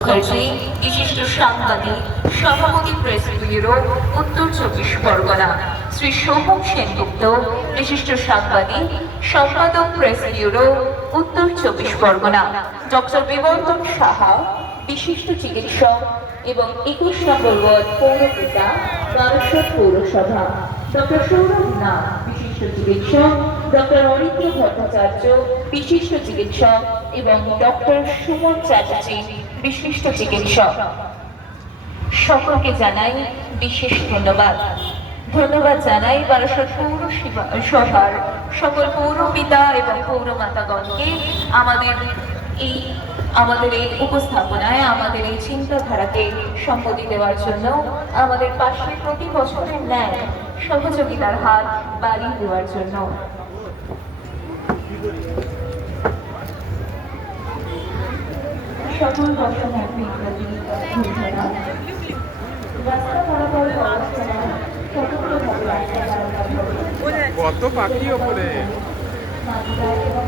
মুখার্জি বিশিষ্ট সাংবাদিক, সভাপতি প্রেস ব্যুরো, উত্তর 24 পরগনা। শ্রী সোহম সেনগুপ্ত বিশিষ্ট সাংবাদিক, সম্পাদক প্রেস ব্যুরো, উত্তর 24 পরগনা। ডক্টর বিবর্তন সাহা বিশিষ্ট চিকিৎসক এবং 21 নম্বর ওয়ার্ড পৌরপিতা, বারাসত পৌরসভা। ডক্টর সৌরভ নাথ বিশিষ্ট চিকিৎসক, ডক্টর অরিত্র ভট্টাচার্য বিশিষ্ট চিকিৎসক এবং ডক্টর সুমন চ্যাটার্জি বিশিষ্ট চিকিৎসক। সকলকে জানাই বিশেষ ধন্যবাদ। ধন্যবাদ জানাই বারাসত পৌরসভার সকল পৌরপিতা এবং পৌরমাতাগণকে আমাদের এই উপস্থাপনায়, আমাদের এই চিন্তাধারাকে সম্মতি দেওয়ার জন্য, আমাদের পাশে প্রতি বছরের ন্যায় সহযোগিতার হাত বাড়িয়ে দেওয়ার জন্য। সকল দর্শনার্থীর প্রতি ধন্যবাদ। রাস্তা পারাপার ব্যবস্থায় সতর্কভাবে রাস্তা পারাপার কত পাখি ওপরে মাত্রায় এবং